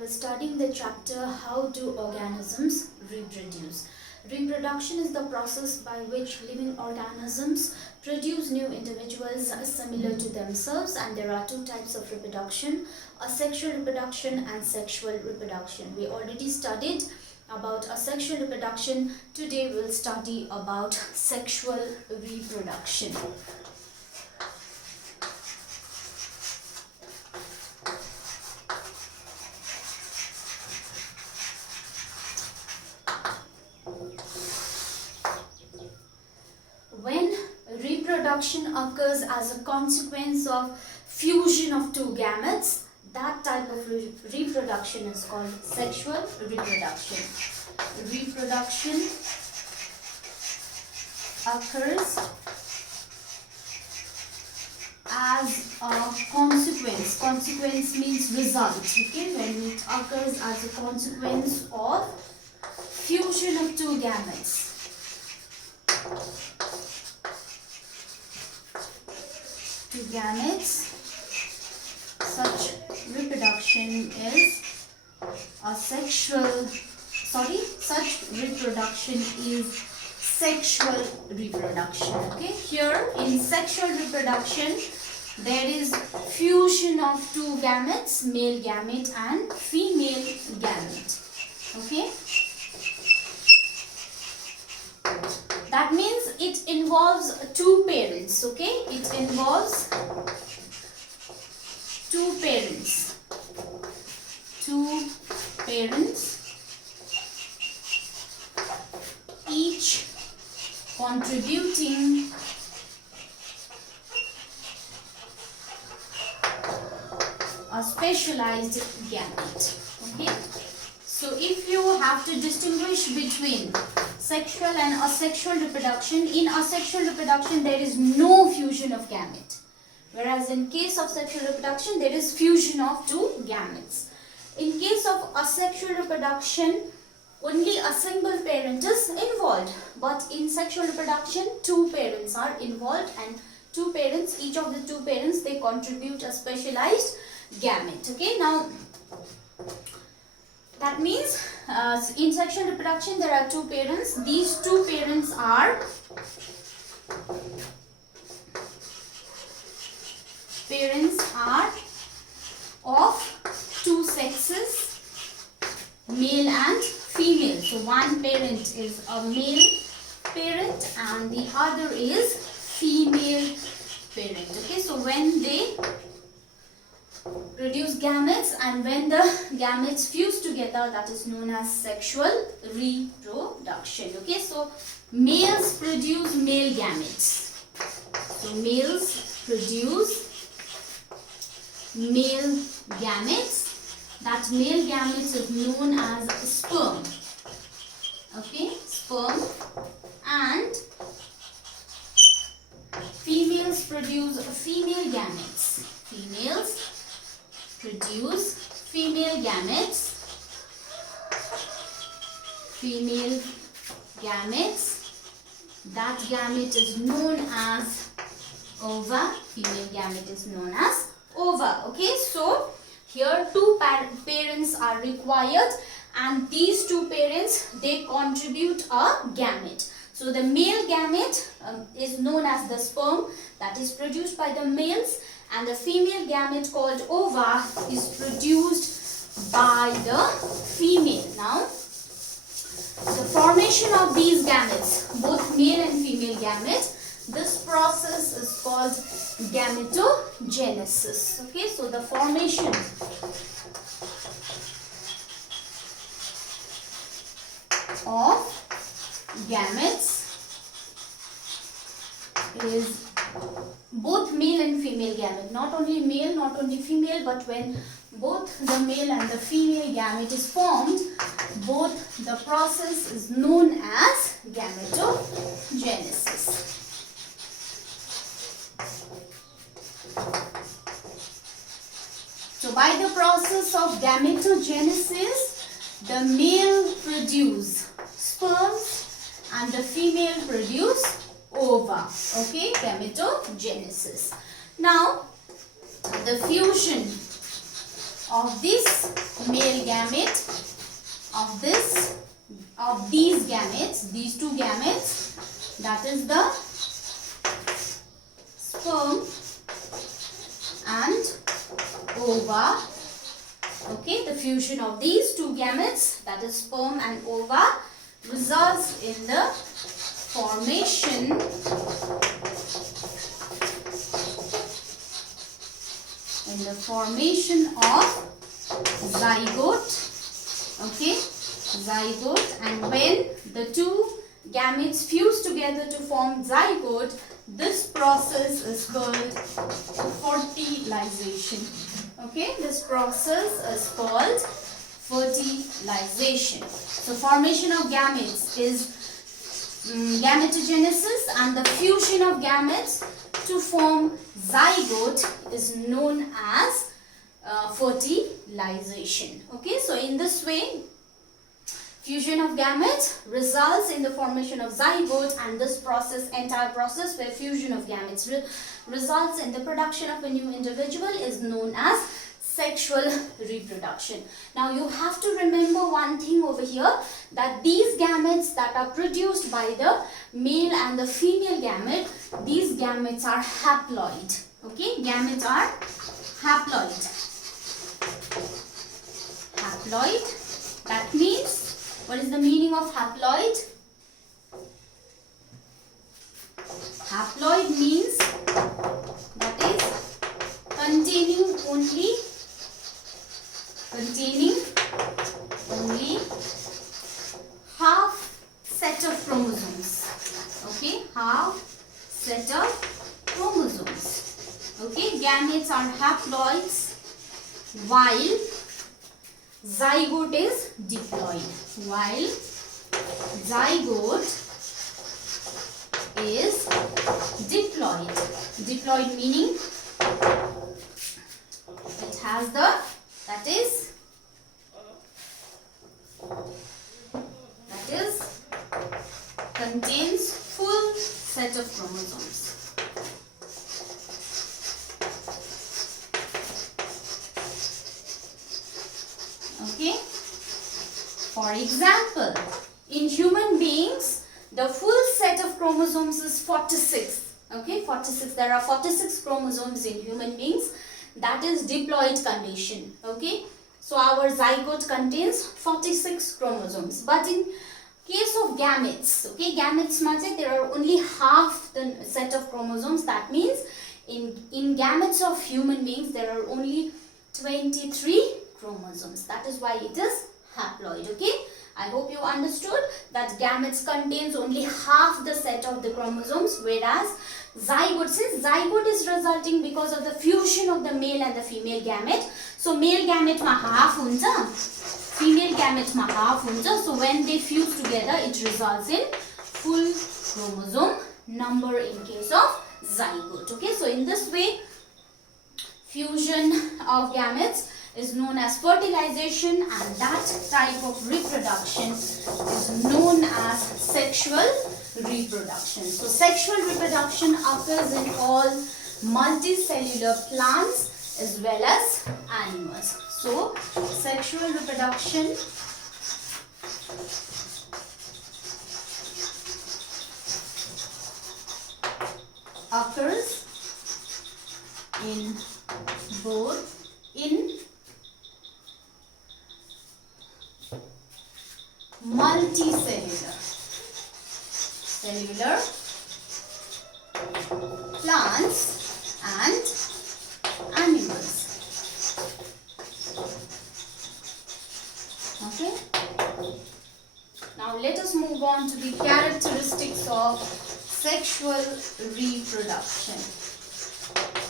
we're studying the chapter How Do Organisms Reproduce. Reproduction is the process by which living organisms produce new individuals similar to themselves, and there are two types of reproduction: asexual reproduction and sexual reproduction. We already studied about asexual reproduction. Today we'll study about sexual reproduction. When reproduction occurs as a consequence of fusion of two gametes, that type of reproduction is called sexual reproduction. Reproduction occurs as a consequence. Consequence means result. Okay, when it occurs as a consequence of fusion of two gametes. Two gametes, such reproduction is such reproduction is sexual reproduction. Okay, here in sexual reproduction there is fusion of two gametes, male gamete and female gamete. Okay, that means it involves two parents. Okay, it involves two parents. Each contributing a specialized gamete. Okay, so if you have to distinguish between sexual and asexual reproduction, in asexual reproduction there is no fusion of gamete, whereas in case of sexual reproduction there is fusion of two gametes. In case of asexual reproduction, only a single parent is involved, but in sexual reproduction two parents are involved, and two parents, each of the two parents, they contribute a specialized gamete. Okay, now that means in sexual reproduction there are two parents. These two parents are of two sexes, male and female. So one parent is a male parent and the other is female parent. Okay, so when they produce gametes and when the gametes fuse together, that is known as sexual reproduction. Okay, so males produce male gametes. So males produce male gametes. That male gametes is known as sperm. Okay, sperm. And females produce female gametes. Females produce female gametes. Female gametes. That gamete is known as ova. Female gamete is known as ova. Okay, so here two parents are required, and these two parents, they contribute a gamete. So the male gamete is known as the sperm, that is produced by the males, and the female gamete called ova is produced by the female. Now, the formation of these gametes, both male and female gametes, this process is called gametogenesis. Okay, so the formation of gametes is both male and female gamete. Not only male, not only female, but when both the male and the female gamete is formed, both the process is known as gametogenesis. So by the process of gametogenesis, the male produce sperms and the female produce ova. Okay, gametogenesis. Now, the fusion of this male gamete, of these gametes, these two gametes, that is the sperm and ova. Okay, the fusion of these two gametes, that is sperm and ova, results in the formation of zygote. Okay, zygote, and when the two gametes fuse together to form zygote, this process is called fertilization. Okay, this process is called fertilization. So formation of gametes is gametogenesis, and the fusion of gametes to form zygote is known as fertilization. Okay, so in this way, fusion of gametes results in the formation of zygote, and this process, entire process where fusion of gametes results in the production of a new individual, is known as sexual reproduction. Now you have to remember one thing over here, that these gametes that are produced by the male and the female gamete, these gametes are haploid. Okay, gametes are haploid. Haploid, that means, what is the meaning of haploid? Haploid means that is containing only half set of chromosomes. Okay, half set of chromosomes. Okay, gametes are haploids while zygote is diploid. While zygote is diploid. Diploid meaning it has the, that is contains full set of chromosomes. Okay, for example, in human beings the full set of chromosomes is 46. Okay, 46. There are 46 chromosomes in human beings. That is diploid condition. Okay, so our zygote contains 46 chromosomes. But in case of gametes, okay, gametes means there are only half the set of chromosomes. That means in gametes of human beings there are only 23 chromosomes. That is why it is haploid. Okay, I hope you understood that gametes contains only half the set of the chromosomes, whereas zygote, since zygote is resulting because of the fusion of the male and the female gamete, so male gamete ma half huncha, female gamete ma half huncha, so when they fuse together it results in full chromosome number in case of zygote. Okay, so in this way fusion of gametes is known as fertilization, and that type of reproduction is known as sexual reproduction. So sexual reproduction occurs in all multicellular plants as well as animals. So sexual reproduction occurs in both multicellular plants and animals. Okay. Now let us move on to the characteristics of sexual reproduction.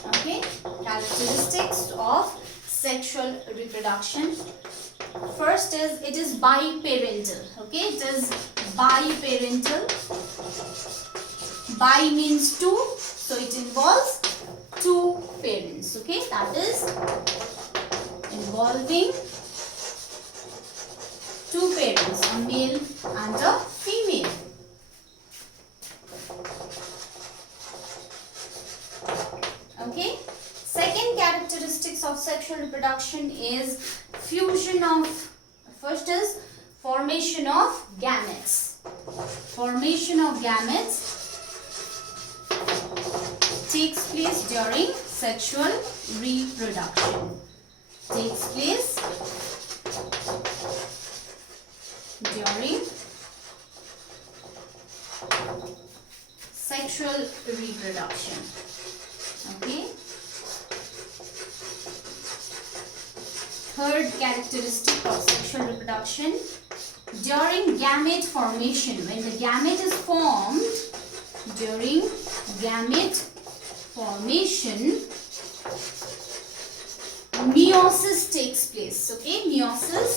Okay, characteristics of sexual reproduction. First is, it is biparental. Okay, it is biparental. Bi means two, so it involves two parents. Okay, that is involving two parents, a male and a female. Okay, second characteristics characteristics of sexual reproduction is fusion of, first is formation of gametes. Formation of gametes takes place during sexual reproduction. Takes place during sexual reproduction. Okay. Third characteristic of sexual reproduction, during gamete formation, when the gamete is formed, during gamete formation, meiosis takes place. Okay, meiosis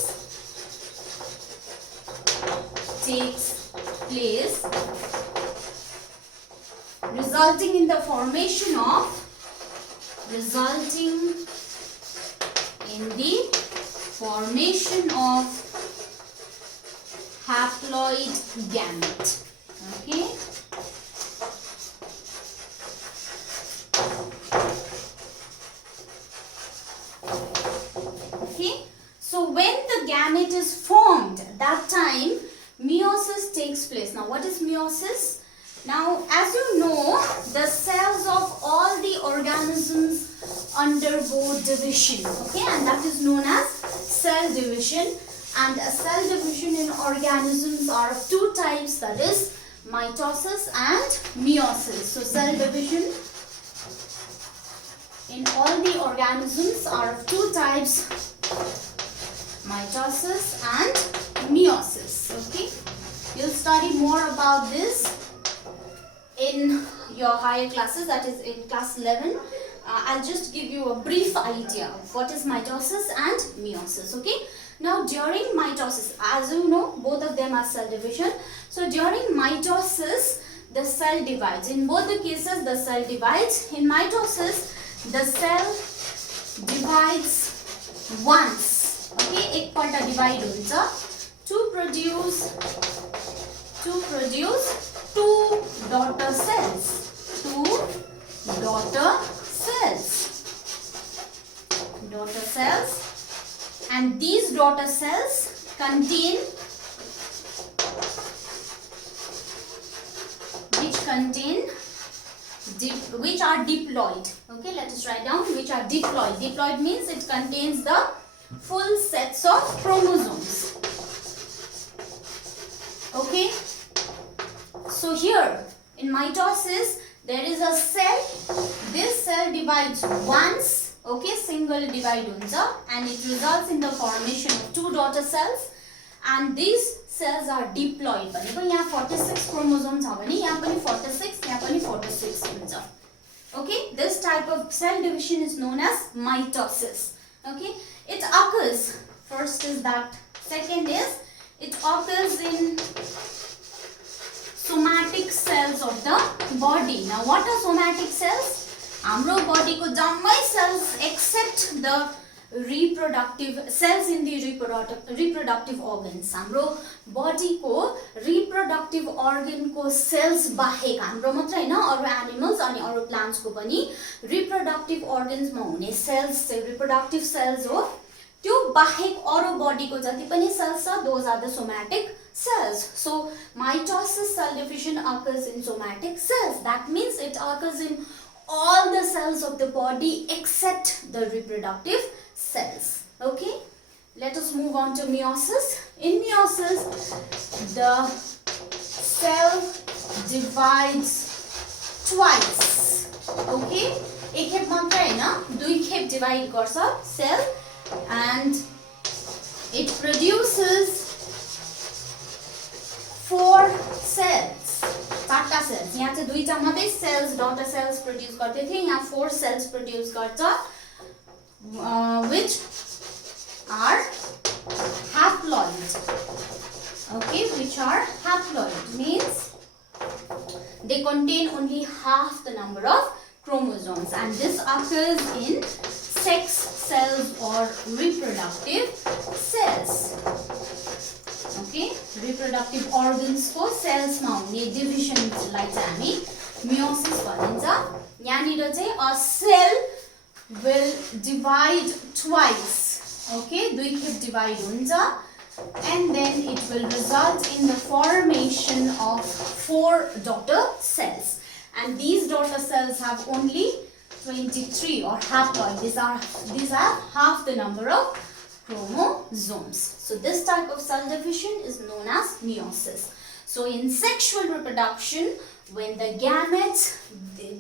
takes place, resulting in the formation of haploid gamete. Okay. Okay. So when the gamete is formed, that time meiosis takes place. Now what is meiosis? Now as you know, the cells of all the organisms undergo division. Okay, and that is known as cell division. And a cell division in organisms are of two types, that is mitosis and meiosis. So cell division in all the organisms are of two types, mitosis and meiosis. Okay, you'll study more about this in your higher classes, that is in class 11. I'll just give you a brief idea of what is mitosis and meiosis. Okay. Now during mitosis, as you know, both of them are cell division. So during mitosis, the cell divides. In both the cases, the cell divides. In mitosis, the cell divides once. Okay, एक पल्ट divide हुन्छ to produce two daughter cells. Daughter cells. And these daughter cells contain, which are diploid. Okay, let us write down which are diploid. Diploid means it contains the full sets of chromosomes. Okay, so here in mitosis there is a cell. This cell divides once. Okay, single divide huncha, and it results in the formation of two daughter cells, and these cells are diploid. भनेको यहाँ 46 chromosomes छ भने यहाँ पनि 46, यहाँ पनि 46 हुन्छ. Okay, this type of cell division is known as mitosis. Okay, it occurs, first is that, second is it occurs in somatic cells of the body. Now what are somatic cells? हाम्रो body को जम्मै cells except the reproductive cells in the reproductive organs. हाम्रो body को reproductive organ को cells बाहेक, हाम्रो मात्र हैन, अरु animals अनि अरु plants को पनि reproductive organs मा हुने cells चाहिँ reproductive cells हो. त्यो बाहेक अरु body को जति पनि cells छ, those are the somatic cells. So mitosis cell division occurs in somatic cells. That means it occurs in all the cells of the body except the reproductive cells. Okay, let us move on to meiosis. In meiosis, the cell divides twice. Okay, एक खेप मात्र हैन, दुई खेप divide गर्छ cell, and it produces 4 cells. चारटा cells. यहाँ चाहिँ दुईटा मात्रै cells, daughter cells produce गर्दै थियो. यहाँ 4 cells produce गर्छ, which are haploid. Okay, which are haploid means they contain only half the number of chromosomes, and this occurs in sex cells or reproductive cells. Okay, reproductive organs को cells मा हुने division लाई चाहिँ हामी meiosis भनिन्छ. यहाँनिर चाहिँ a cell will divide twice. Okay, द्विघात divide होन्छ, and then it will result in the formation of 4 daughter cells, and these daughter cells have only 23 or haploid. These are half the number of chromosomes. So this type of cell division is known as meiosis. So in sexual reproduction, when the gametes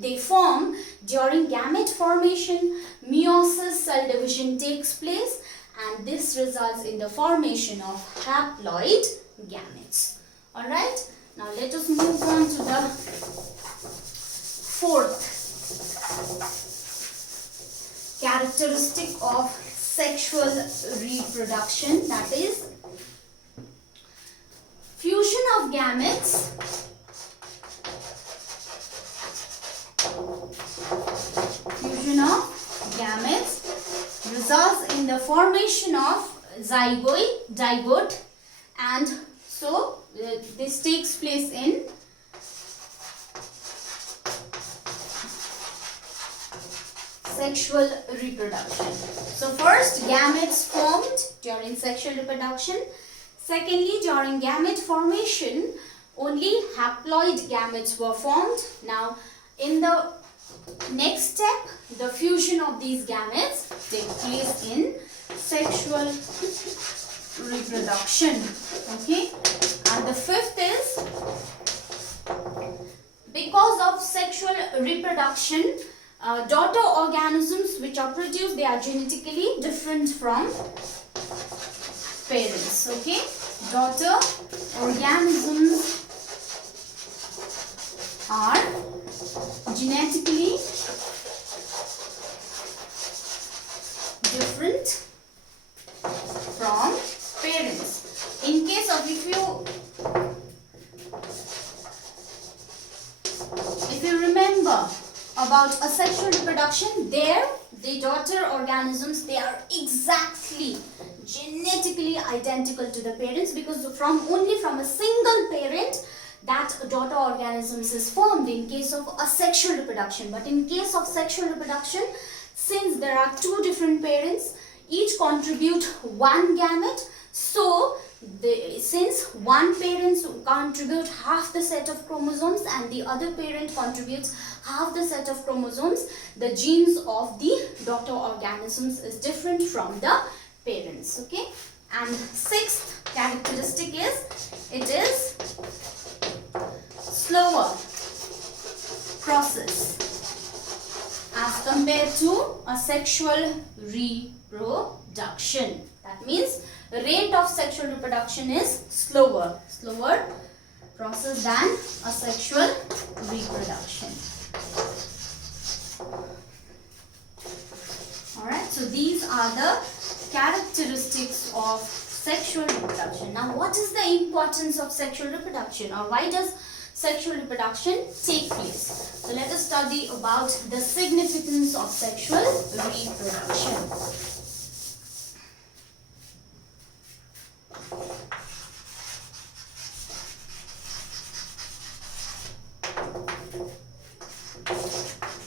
they form, during gamete formation, meiosis cell division takes place, and this results in the formation of haploid gametes. Alright, now let us move on to the fourth characteristic of sexual reproduction, that is fusion of gametes. Fusion of gametes results in the formation of zygote, and so this takes place in sexual reproduction. So first, gametes formed during sexual reproduction. Secondly, during gamete formation, only haploid gametes were formed. Now, in the next step, the fusion of these gametes take place in sexual reproduction. Okay, and the fifth is, because of sexual reproduction, daughter organisms which are produced, they are genetically different from parents. Okay, daughter organisms are genetically different from parents. In case of, if you remember about asexual reproduction, there the daughter organisms, they are exactly genetically identical to the parents, because only from a single parent that daughter organisms is formed in case of asexual reproduction. But in case of sexual reproduction, since there are 2 different parents, each contribute 1 gamete, so since one parent contributes half the set of chromosomes and the other parent contributes half the set of chromosomes, the genes of the daughter organisms is different from the parents. Okay, and sixth characteristic is, it is slower process as compared to asexual reproduction. That means the rate of sexual reproduction is slower process than asexual reproduction. Alright, so these are the characteristics of sexual reproduction. Now, what is the importance of sexual reproduction, or why does sexual reproduction take place? So let us study about the significance of sexual reproduction.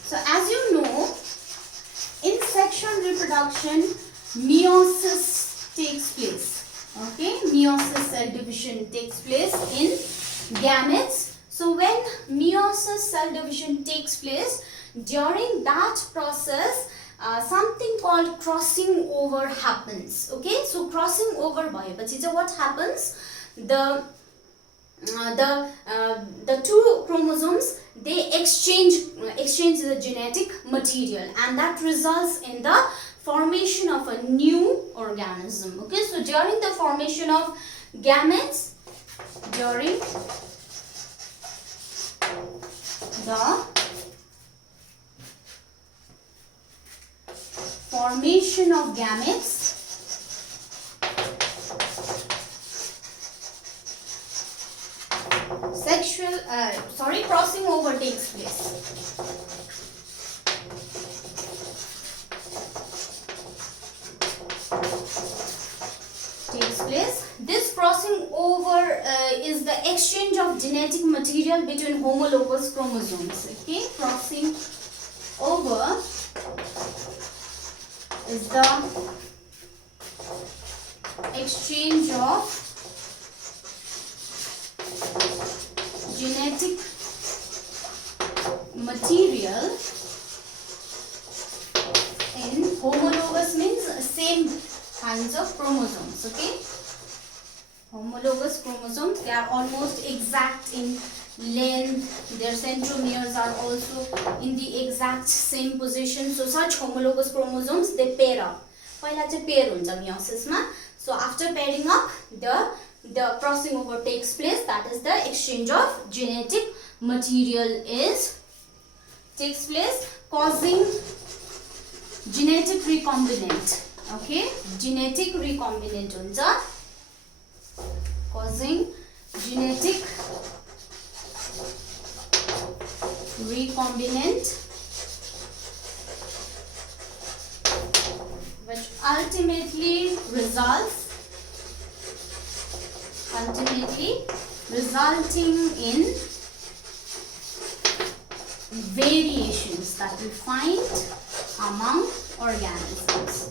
So as you know, in sexual reproduction, meiosis takes place. Okay, meiosis cell division takes place in gametes. So when meiosis cell division takes place, during that process, something called crossing over happens. Okay, so crossing over bhayeपछि चाहिँ what happens? The 2 chromosomes, they exchange the genetic material, and that results in the formation of a new organism. Okay, so during the formation of gametes, during the formation of gametes, crossing over takes place. This crossing over is the exchange of genetic material between homologous chromosomes. Okay, crossing over is the exchange of genetic material in homologous means same kinds of chromosomes. Okay, homologous chromosomes, they are almost exact in length, their centromeres are also in the exact same position. So such homologous chromosomes, they pair up. पहिला चाहिँ pair हुन्छ meiosis-मा. So after pairing up, the crossing over takes place. That is the exchange of genetic material takes place, causing genetic recombinant. Okay, genetic recombinant हुन्छ, causing genetic recombinant, which ultimately resulting in variations that we find among organisms.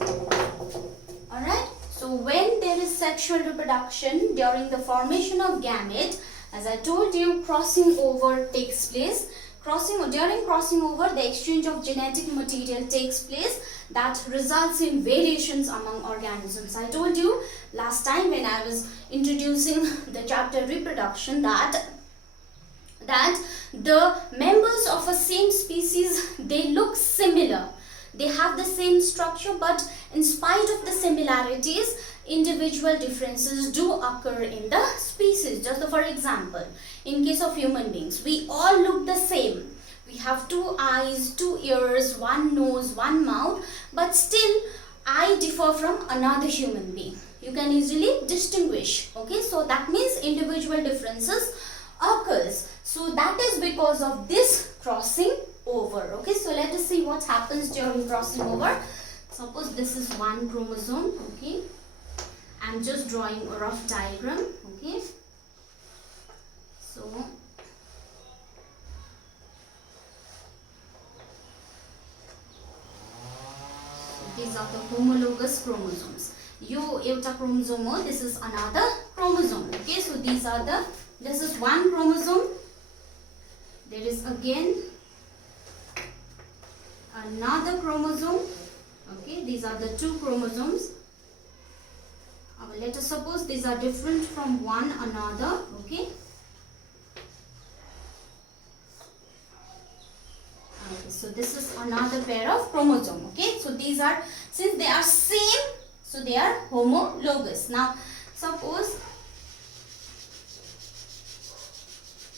Alright, so when there is sexual reproduction during the formation of gamete, as I told you, crossing over takes place. During crossing over, the exchange of genetic material takes place that results in variations among organisms. I told you last time when I was introducing the chapter reproduction that the members of a same species, they look similar. They have the same structure, but in spite of the similarities, individual differences do occur in the species. Just for example, in case of human beings, we all look the same. We have 2 eyes, 2 ears, 1 nose, 1 mouth, but still I differ from another human being. You can easily distinguish. Okay, so that means individual differences occurs. So that is because of this crossing over. Okay, so let us see what happens during crossing over. Suppose this is one chromosome. Okay, I'm just drawing a rough diagram. Okay, so these are the homologous chromosomes. Yo euta chromosome ho, this is another chromosome. Okay, so this is one chromosome. There is again another chromosome. Okay, these are the 2 chromosomes. Let us suppose these are different from one another. Okay. Okay, so this is another pair of chromosome. Okay, so these are, since they are same, so they are homologous. Now suppose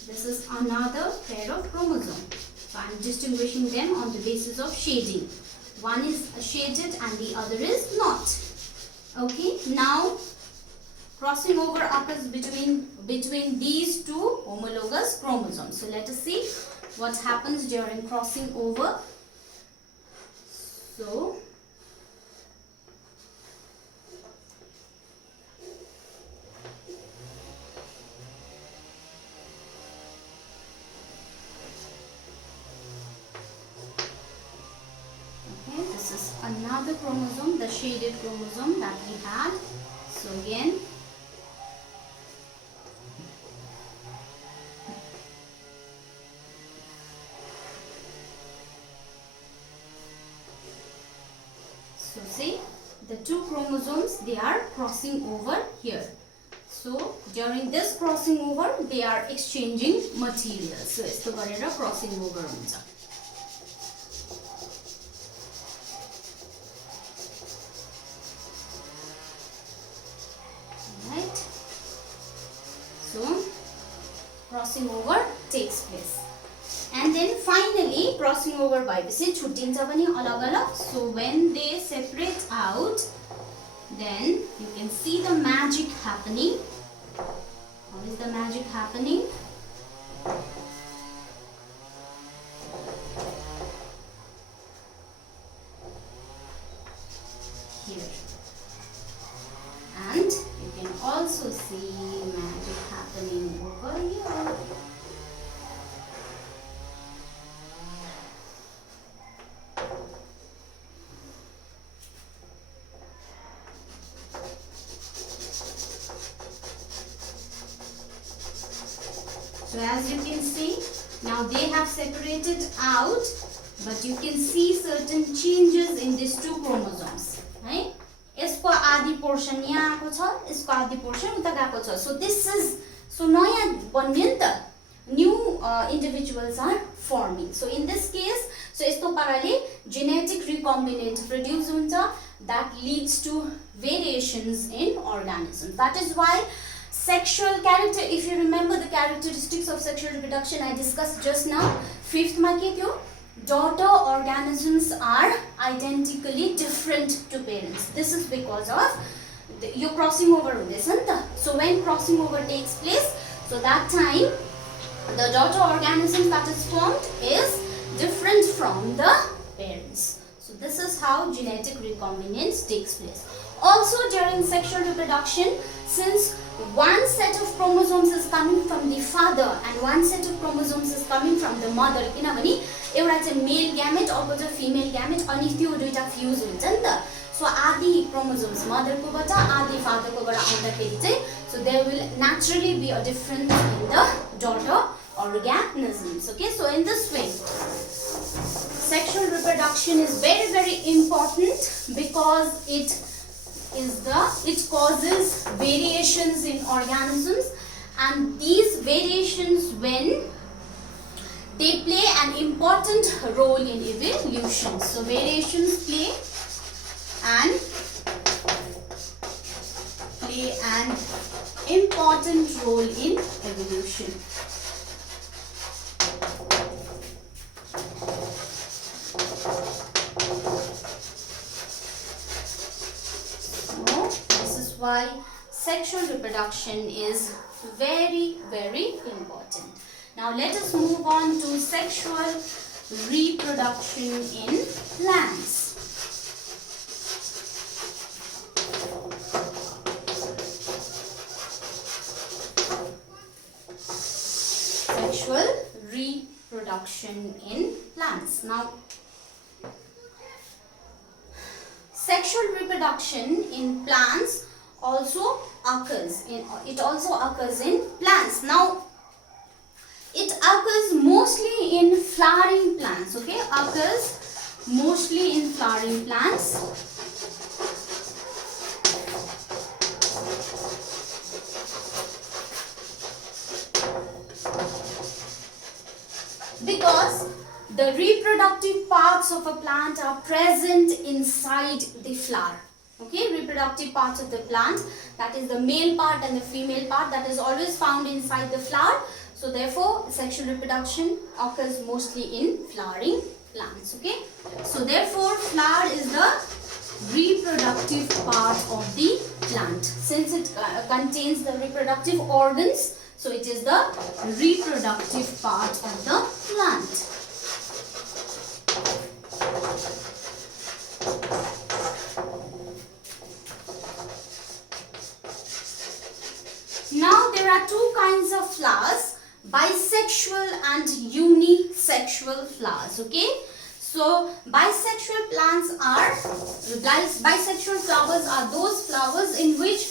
this is another pair of chromosome. So I am distinguishing them on the basis of shading. One is shaded and the other is not. Okay, now crossing over occurs between these 2 homologous chromosomes. So let us see what happens during crossing over. So this is another chromosome, the shaded chromosome that we had. So again, so see, the 2 chromosomes, they are crossing over here. So during this crossing over, they are exchanging material. So yesto garera crossing over huncha. Crossing over takes place, and then finally crossing over bhayeपछि छुट्टिन्छ पनि अलग-अलग. So when they separate out, then you can see the magic happening. How is the magic happening? Here, and you can also see magic happening over here. So as you can see, now they have separated out, but you can see certain changes in these two chromosomes, right? यसको आधी portion यहाँ आएको छ, यसको आधी portion उता गएको छ. So this is, so नयाँ बन्यो नि त, new individuals are forming. So in this case, so यस्तो पाराले genetic recombinant produce हुन्छ, that leads to variations in organisms. That is why sexual character, if you remember the characteristics of sexual reproduction I discussed just now, fifth ma ke थियो, daughter organisms are identically different to parents. This is because of your crossing over हुँदैछ नि त. So when crossing over takes place, so that time the daughter organism that is formed is different from the parents. So this is how genetic recombinance takes place. Also during sexual reproduction, since one set of chromosomes is coming from the father and one set of chromosomes is coming from the mother, किनभने एउटा चाहिँ male gamete अर्को चाहिँ female gamete अनि त्यो दुईटा fuse हुन्छ नि त. So आधी chromosomes mother कोबाट आधी father कोबाट आउँदाखेरि चाहिँ, so there will naturally be a difference in the daughter organisms. Okay, so in this way sexual reproduction is very, very important because it causes variations in organisms, and these variations, when they play an important role in evolution. So variations play an important role in evolution. Why sexual reproduction is very, very important. Now let us move on to sexual reproduction in plants. Sexual reproduction in plants. Now sexual reproduction in plants also occurs in plants. Now it occurs mostly in flowering plants. Okay, occurs mostly in flowering plants. Because the reproductive parts of a plant are present inside the flower. Okay, reproductive parts of the plant, that is the male part and the female part, that is always found inside the flower. So therefore sexual reproduction occurs mostly in flowering plants. Okay, so therefore flower is the reproductive part of the plant. Since it contains the reproductive organs, so it is the reproductive part of the plant. Now there are two kinds of flowers, bisexual and unisexual flowers. Okay, so bisexual flowers are those flowers in which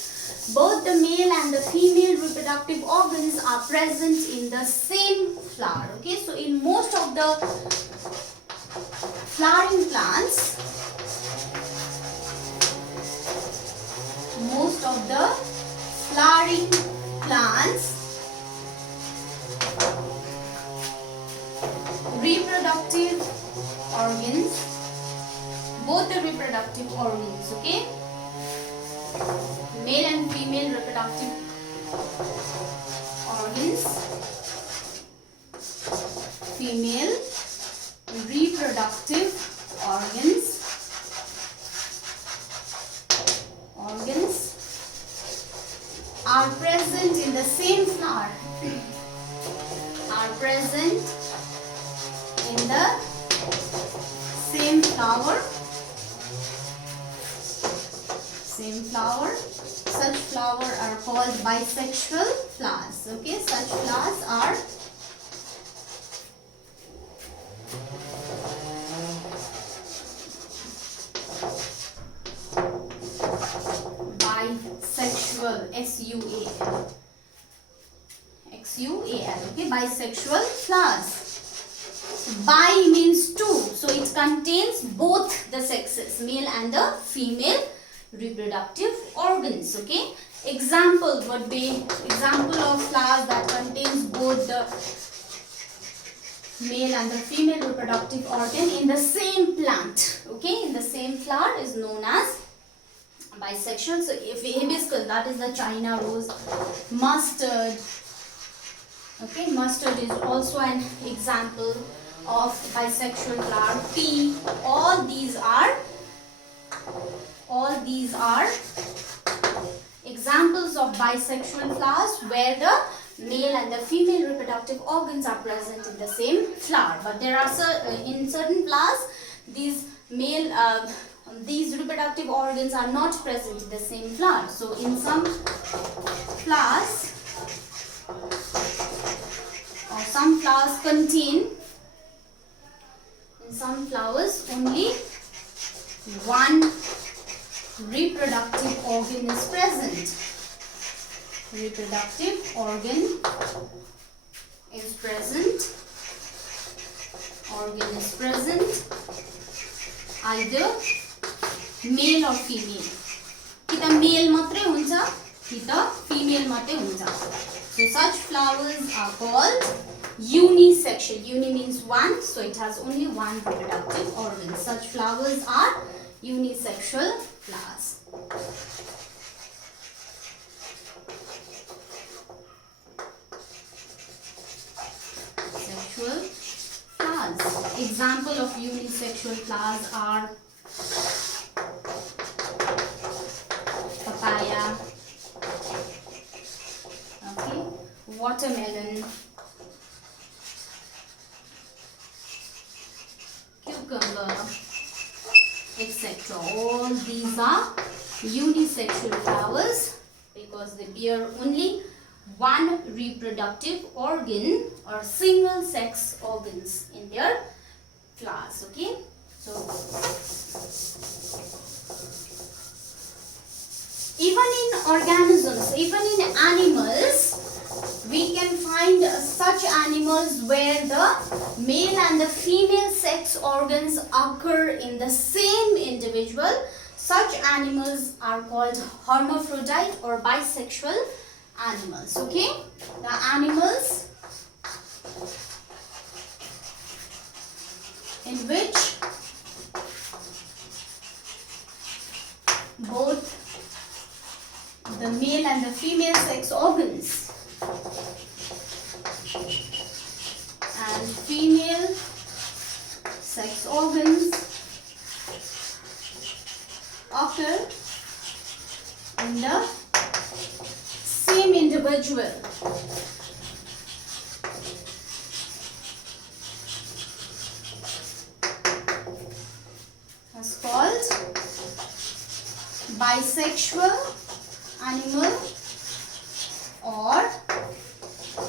both the male and the female reproductive organs are present in the same flower. Okay, so in most of the flowering plants, reproductive organs, both the reproductive organs, okay, male and female reproductive organs, female reproductive organs are present in the same flower, Such flowers are called bisexual flowers. Okay, such flowers are bisexual, S-U-A-L. X Sexual, okay, bisexual flowers. Bi means two, so it contains both the sexes, male and the female reproductive organs, okay. Example would be example of flowers that contains both the male and the female reproductive organ in the same plant, okay, in the same flower is known as bisexual. So if hibiscus, that is the China rose, mustard, okay, mustard is also an example of bisexual flower. Pea, all these are examples of bisexual flowers where the male and the female reproductive organs are present in the same flower. But there are in certain flowers these reproductive organs are not present in the same flower. So in some flowers or some flowers contain, in some flowers only one reproductive organ is present. Reproductive organ is present. Organ is present. Either male or female. कि त male मात्रै हुन्छ कि त female मात्रै हुन्छ. So such flowers are called unisexual. Uni means one, so it has only one reproductive organ. Such flowers are unisexual flowers. Sexual flowers. Example of unisexual flowers are papaya, okay, watermelon, cucumber, etc. All these are unisexual flowers because they bear only one reproductive organ or single sex organs in their flowers, okay. So even in organisms, even in animals, we can find such animals where the male and the female sex organs occur in the same individual. Such animals are called hermaphrodite or bisexual animals, okay. The animals in which both the male and the female sex organs and female sex organs occur in the same individual. Is called bisexual animal or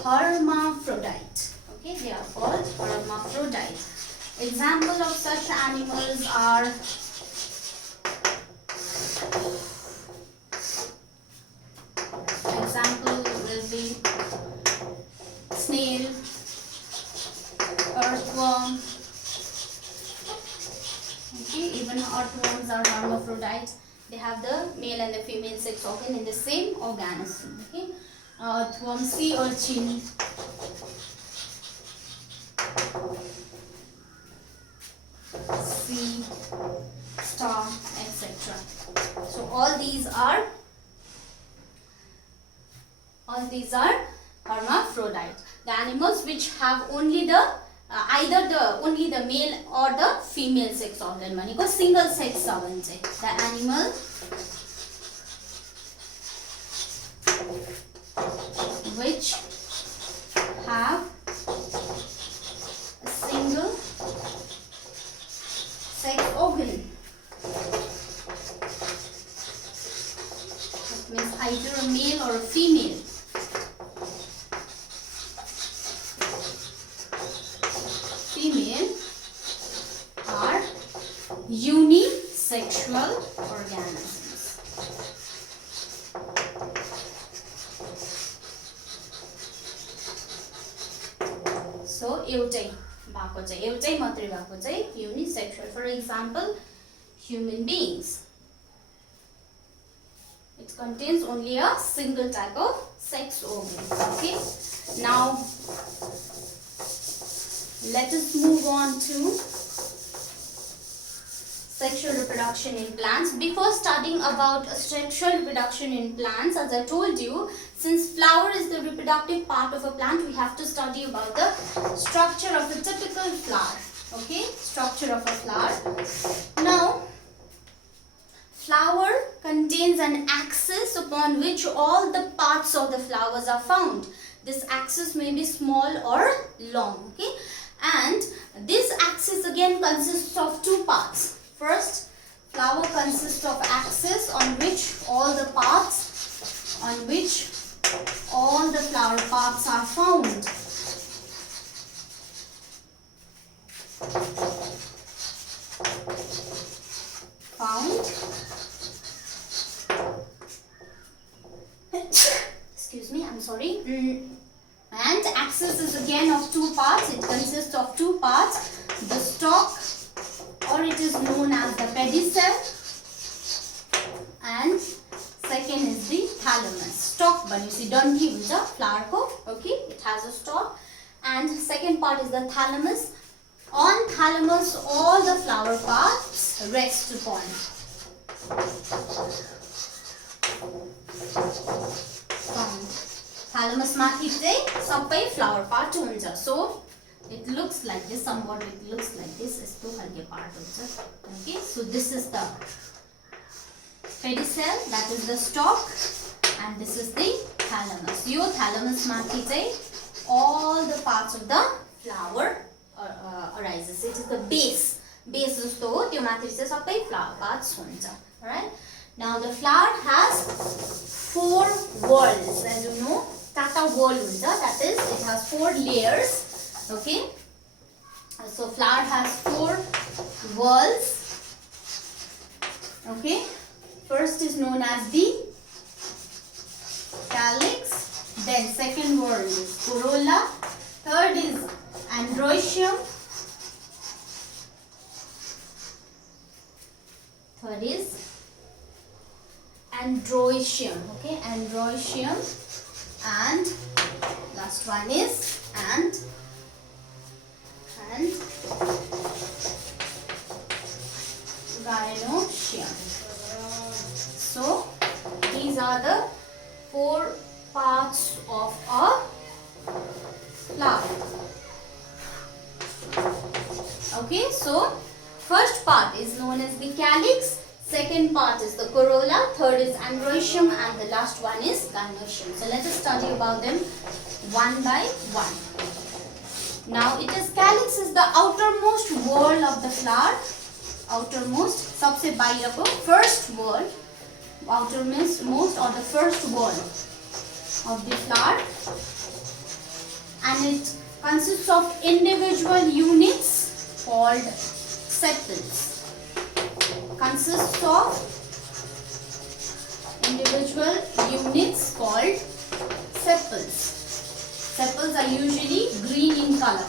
hermaphrodite. Okay, they are called hermaphrodite. Example of such animals are will be snail, earthworm. Okay, even earthworms are hermaphrodite. They have the male and the female sex organ in the same organism. Okay, earthworm, sea urchin, sea star, etc. So all these are hermaphrodite. The animals which have only the only the male or the female sex organ. भनेको single sex छ भने चाहिँ the animal which have a single sex organ. That means either a male or a female. Are unisexual organisms. So एउटै भएको चाहिँ एउटै मात्रै भएको चाहिँ unisexual. For example, human beings. It contains only a single type of sex organ. Okay. Now let us move on to sexual reproduction in plants. Before studying about sexual reproduction in plants, as I told you, since flower is the reproductive part of a plant, we have to study about the structure of a typical flower. Okay, structure of a flower. Now, flower contains an axis upon which all the parts of the flowers are found. This axis may be small or long. Okay, and this axis again consists of two parts. First, flower consists of axis on which all the flower parts are found. Excuse me, I'm sorry. And axis is again of two parts. It consists of two parts. The stalk, or it is known as the pedicel, and second is the thalamus. Stalk भनेपछि डन्ठी हुन्छ flower को. Okay, it has a stalk, and second part is the thalamus. On thalamus, all the flower parts rest upon. Thalamus माथि चाहिँ सबै flower part हुन्छ. So it looks like this, somewhat it looks like this. यस्तो खालके part हुन्छ. Okay, so this is the pedicel, that is the stalk, and this is the thalamus. Yo thalamus माथि चाहिँ all the parts of the flower arises. It is the base जस्तो हो, त्यो माथि चाहिँ सबै flower parts हुन्छ. Alright, now the flower has 4 whorls. As you know, tata whorl हुन्छ, that is, it has 4 layers. Okay, so flower has 4 whorls. Okay, first is known as the calyx, then second whorl is corolla, third is androecium, third is androecium. Okay, androecium, and last one is gynoecium. So these are the 4 parts of a flower. Okay, so first part is known as the calyx, second part is the corolla, third is androecium, and the last one is gynoecium. So let us study about them one by one. Now it is calyx is the outermost whorl of the flower. Outermost, सबसे बाहिरको first whorl, outermost or the first whorl of the flower, and it consists of individual units called sepals. Consists of individual units called sepals. Sepals are usually green in color.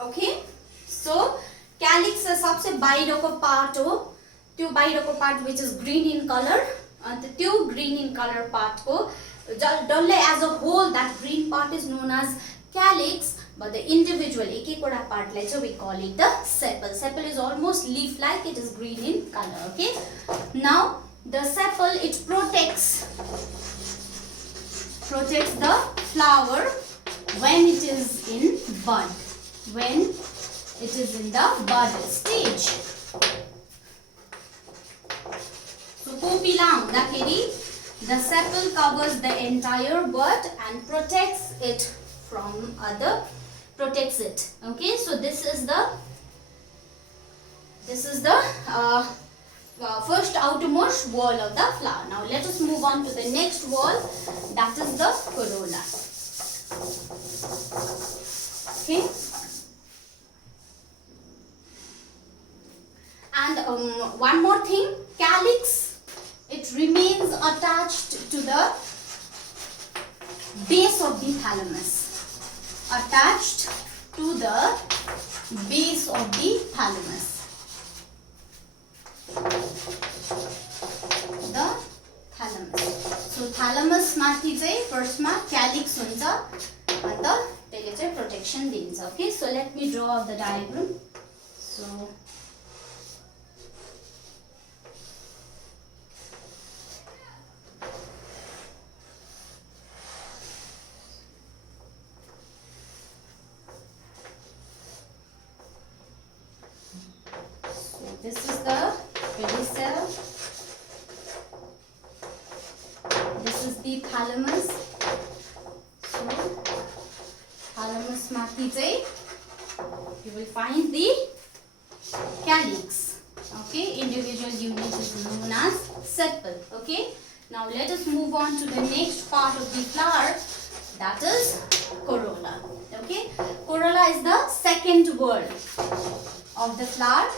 Okay, so calyx is सबसे बाहिरको part हो, त्यो बाहिरको part which is green in color, and त्यो green in color part को डल्लै as a whole, that green part is known as calyx, but the individual एक-एकवटा part लाई चाहिँ we call it the sepal. Sepal is almost leaf like, it is green in color. Okay, now the sepal, it protects the flower when it is in bud, when it is in the bud stage. So कोपिला हुँदाखेरि the sepal covers the entire bud and protects it from other, protects it. Okay, so this is the first outermost wall of the flower. Now let us move on to the next wall, that is the corolla. Okay, and one more thing, calyx, it remains attached to the base of the thalamus. attached to the base of the thalamus. The thalamus. So thalamus माथि चाहिँ first मा calyx हुन्छ अन्त त्यसले चाहिँ protection दिन्छ. Okay, so let me draw the diagram. So this is the pedicel. This is the thalamus. So thalamus माथि चाहिँ you will find the calyx. Okay, individual unit is known as sepal. Okay, now let us move on to the next part of the flower, that is corolla. Okay, corolla is the second word of the flower.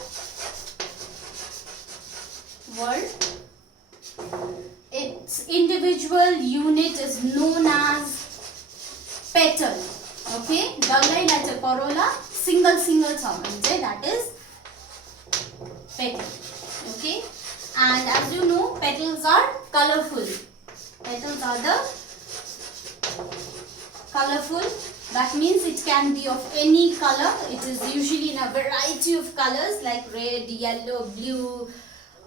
Its individual unit is known as petal. Okay, डल्लैलाई चाहिँ corolla single छ भने चाहिँ that is petal. Okay, and as you know, petals are colorful. Petals are the colorful. That means it can be of any color. It is usually in a variety of colors like red, yellow, blue,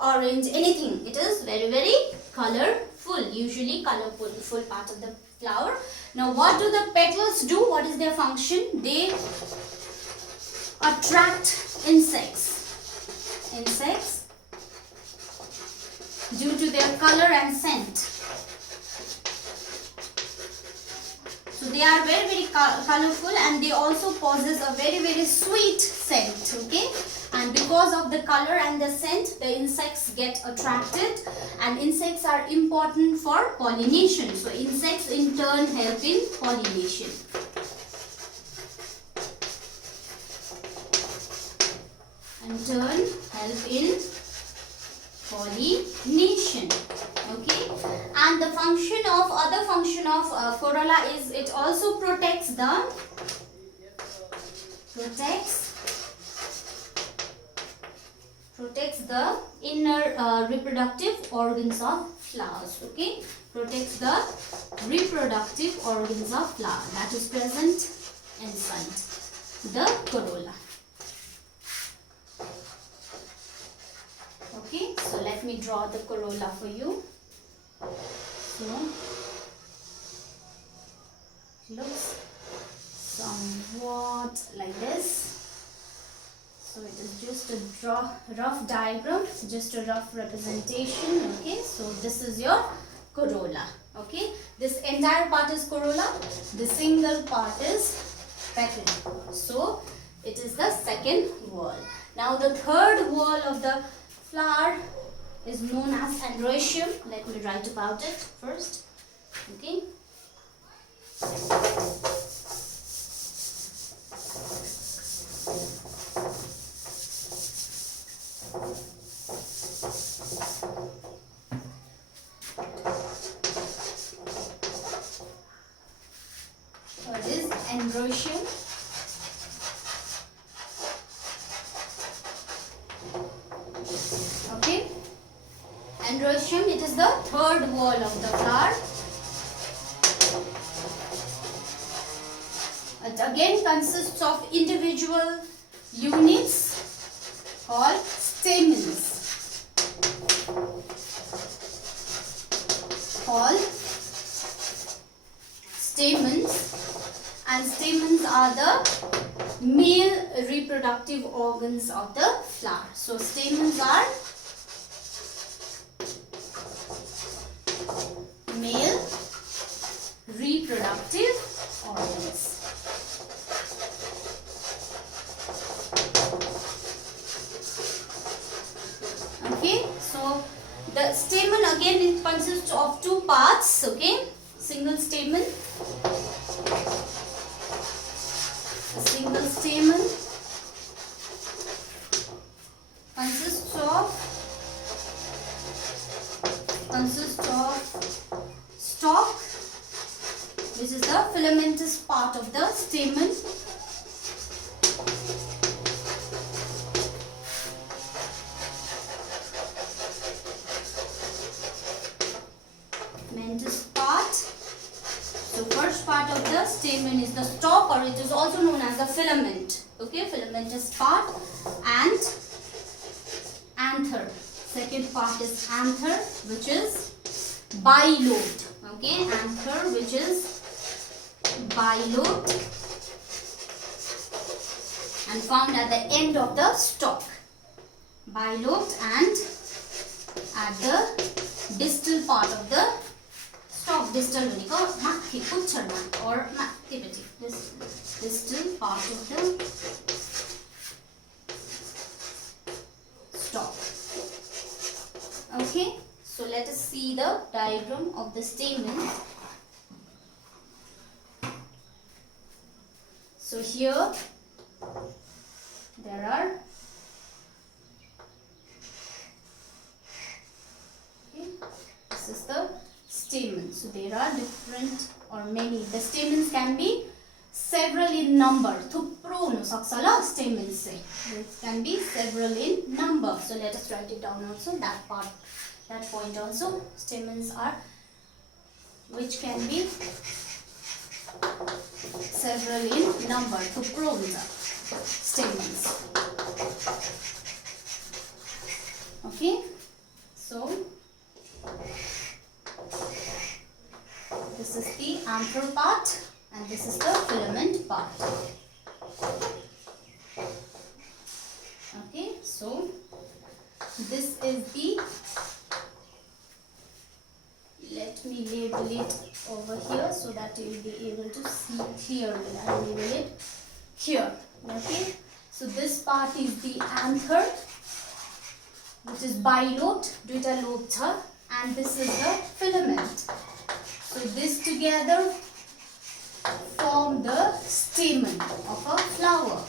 orange, anything. It is very, very colorful, usually colorful part of the flower. Now what do the petals do? What is their function? They attract insects due to their color and scent. So they are very, very colorful, and they also possess a very, very sweet scent. Okay, and because of the color and the scent, the insects get attracted, and insects are important for pollination. So insects in turn help in pollination. In turn help in pollination. Okay, and the other function of corolla is it also protects the inner reproductive organs of flowers. Okay, protects the reproductive organs of flower that is present inside the corolla. Okay, so let me draw the corolla for you. So looks somewhat like this. So it is just a rough diagram, just a rough representation. Okay, so this is your corolla. Okay, this entire part is corolla, the single part is petal. So it is the second wall. Now the third wall of the flower is known as androecium. Let me write about it first. Okay. What is androecium? Okay, androecium, it is the third wall of the flower. It again consists of individual units called stamens. And stamens are the male reproductive organs of the flower. So stamens are male reproductive organs. Okay, so the stamen again it consists of two parts. Okay, single stamen. A single stamen consists of stalk, which is the filamentous part part of the stamen. Mentous part. So first part of the stamen is the stalk, or it is also known as the filament. Okay, filamentous part. And anther. Second part is anther, which is bilobed. Okay, anther, which is bilobed and found at the end of the stalk. Bilobed and at the distal part of the stalk. Distal or distal part of the stalk. Okay, so let us see the diagram of the stamen. So here there are this is the stamen. So there are different or many. The stamens can be several in number. Thupro हुन सक्छ ल stamens चाहिँ. It can be several in number. So let us write it down also, that part, that point also. Stamens are which can be several in number. Thupro हुन्छ stamens. Okay, so this is the anther part and this is the filament part. Okay, so this is the, let me label it over here so that you will be able to see clearly. I will label it here. Okay, so this part is the anther, which is bilobed, duita lobe cha, and this is the filament. So this together form the stamen of a flower.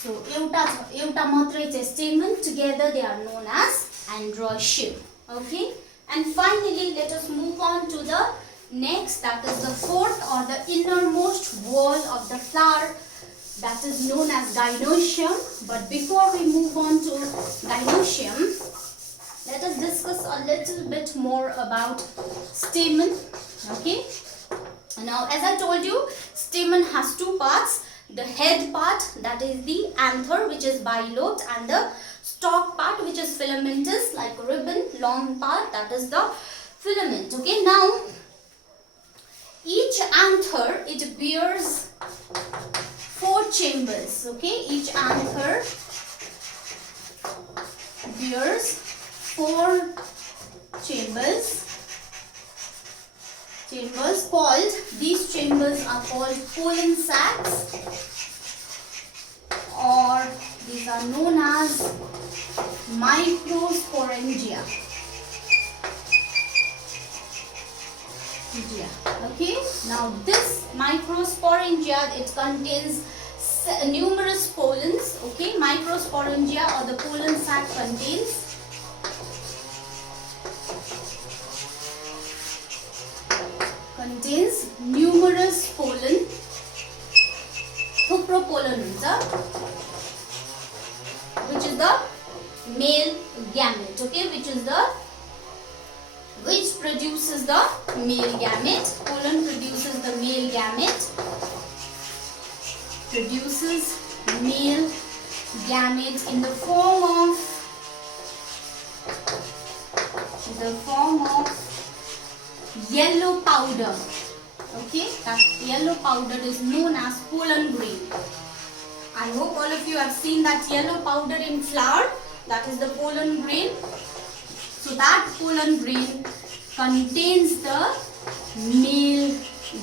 So euta matrai cha stamen, together they are known as androecium. Okay, and finally let us move on to the next, that is the fourth or the innermost wall of the flower, that is known as gynoecium. But before we move on to gynoecium, let us discuss a little bit more about stamen. Okay, now as I told you, stamen has two parts. The head part, that is the anther, which is bilobed, and the stalk part, which is filamentous, like a ribbon, long part, that is the filament. Okay, now each anther, it bears 4 chambers. Okay, each anther bears 4 chambers. Called, these chambers are called pollen sacs, or these are known as microsporangia. Okay, now this microsporangia, it contains numerous pollens. Okay, microsporangia or the pollen sac contains numerous pollen. Thupro pollen हुन्छ, which is the male gamete. Okay, which produces the male gamete. Pollen produces the male gamete. Produces male gamete in the form of yellow powder. Okay, that yellow powder is known as pollen grain. I hope all of you have seen that yellow powder in flower, that is the pollen grain. So that pollen grain contains the male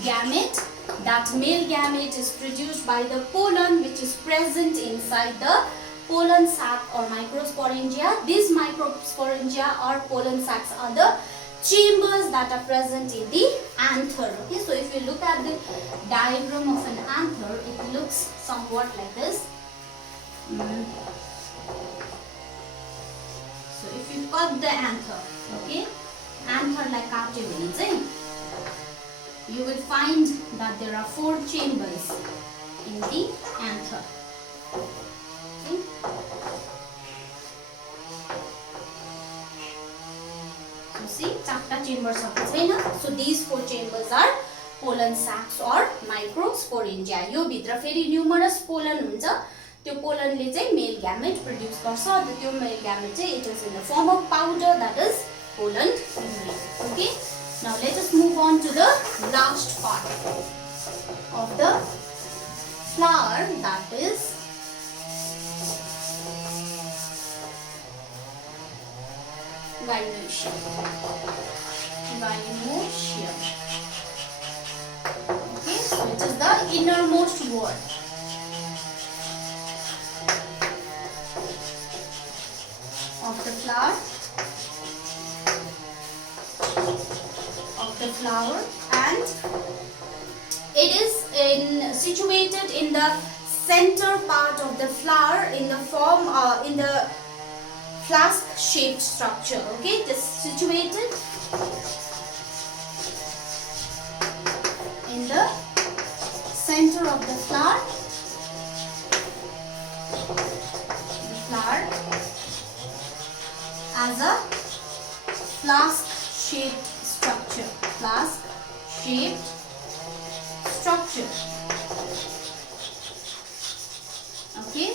gamete. That male gamete is produced by the pollen, which is present inside the pollen sac or microsporangia. These microsporangia or pollen sacs are the chambers that are present in the anther. Okay, so if you look at the diagram of an anther, it looks somewhat like this. So if you cut the anther, okay, anther like काट्यो भने चाहिँ you will find that there are 4 chambers in the anther. Okay. So see, 4 chambers are. So these 4 chambers are pollen sacs or microsporangia. यो भित्र फेरि numerous pollen हुन्छ. त्यो पोलनले चाहिँ mail gamete produce गर्छ. अन्त त्यो मेल ग्यामेट चाहिँ it is in the form of powder, that is pollen urine. Okay. Now let us move on to the last part of the flower, that is gynoecium. Gynoecium. Okay, so it is the innermost wall of the flower. And it is situated in the center part of the flower in the form in the flask shaped structure. Okay, it is situated in the center of the flower. As a flask shaped structure. Okay,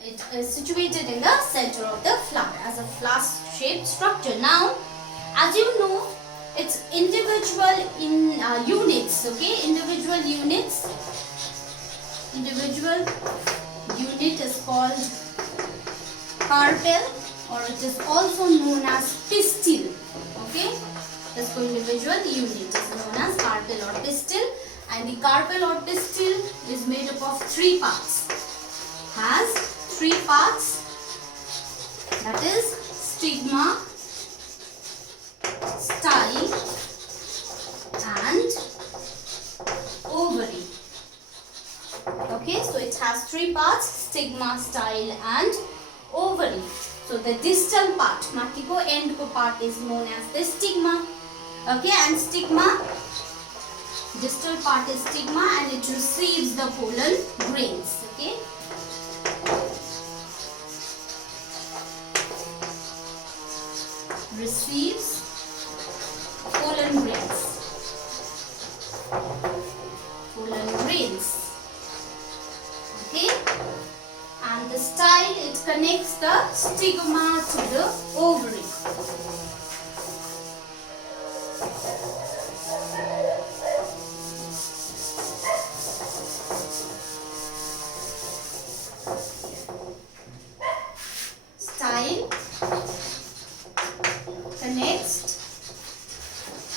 it is situated in the center of the flower as a flask shaped structure. Now, as you know, it's individual in units. Okay, individual unit is called carpel, or it is also known as pistil. Okay, this individual unit is known as carpel or pistil, and the carpel or pistil is made up of 3 parts. Has 3 parts, that is stigma, style and ovary. Okay, so it has 3 parts: stigma, style and ovary. So the distal part, matiko end ko part is known as the stigma. Okay, and distal part is stigma, and it receives the pollen grains. Okay. Receives pollen grains. Okay. And the style, it connects the stigma to the ovary. Style connects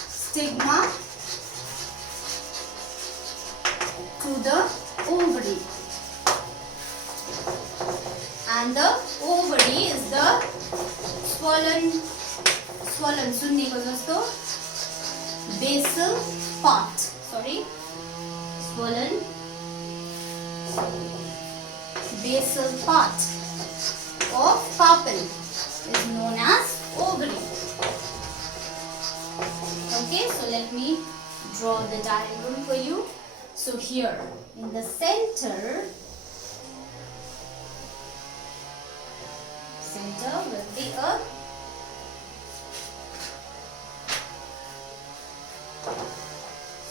stigma to the ovary. And the ovary is the swollen सुन्नेको जस्तो basal part. Swollen basal part of carpel is known as ovary. Okay, so let me draw the diagram for you. So here in the center will be a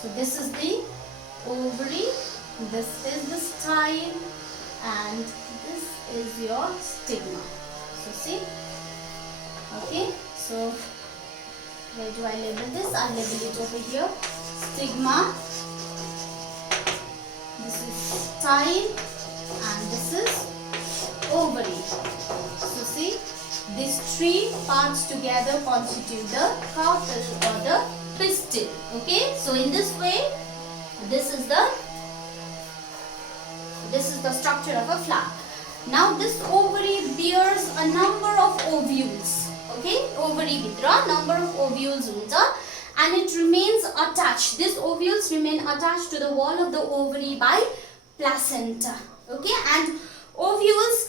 so this is the ovary, this is the style, and this is your stigma. So see, okay, so where do I label this? I'll label it over here. Stigma, this is style, and this is ovary. So see, these 3 parts together constitute the carpel or the pistil. Okay, so in this way, this is the structure of a flower. Now this ovary bears a number of ovules. Okay, ovary vitra number of ovules huncha, and it remains attached. These ovules remain attached to the wall of the ovary by placenta. Okay, and ovules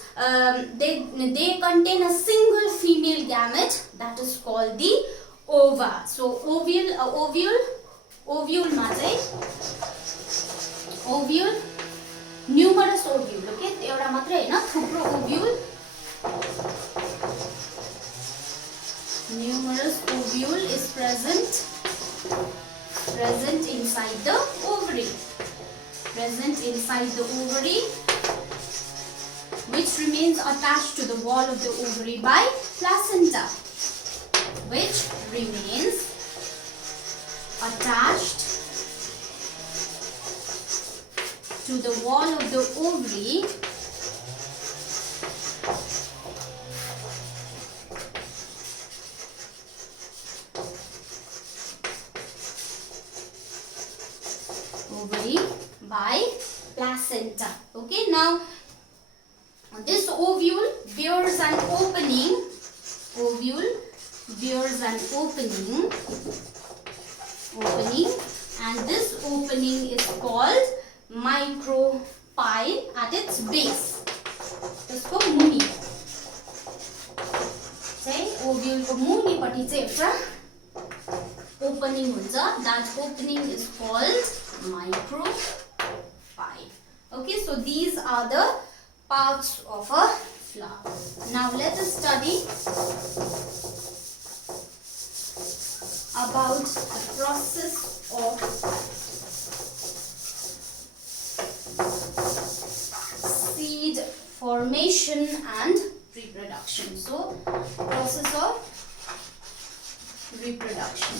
they contain a single female gamete that is called the ova. So ovule ovule ma chai ovule numerous ovule okay एउटा मात्रै हैन थुप्रो ovule numerous ovule is present inside the ovary which remains attached to the wall of the ovary by placenta which remains attached to the wall of the ovary by placenta. Okay, now this ovule bears an opening. And this opening is called micropyle at its base. त्यसको मुनि चाहिँ ovule को मुनि पटि चाहिँ एउटा opening हुन्छ. That opening is called micropyle. Okay, so these are the parts of a flower. Now let us study about the process of seed formation and reproduction. So process of reproduction.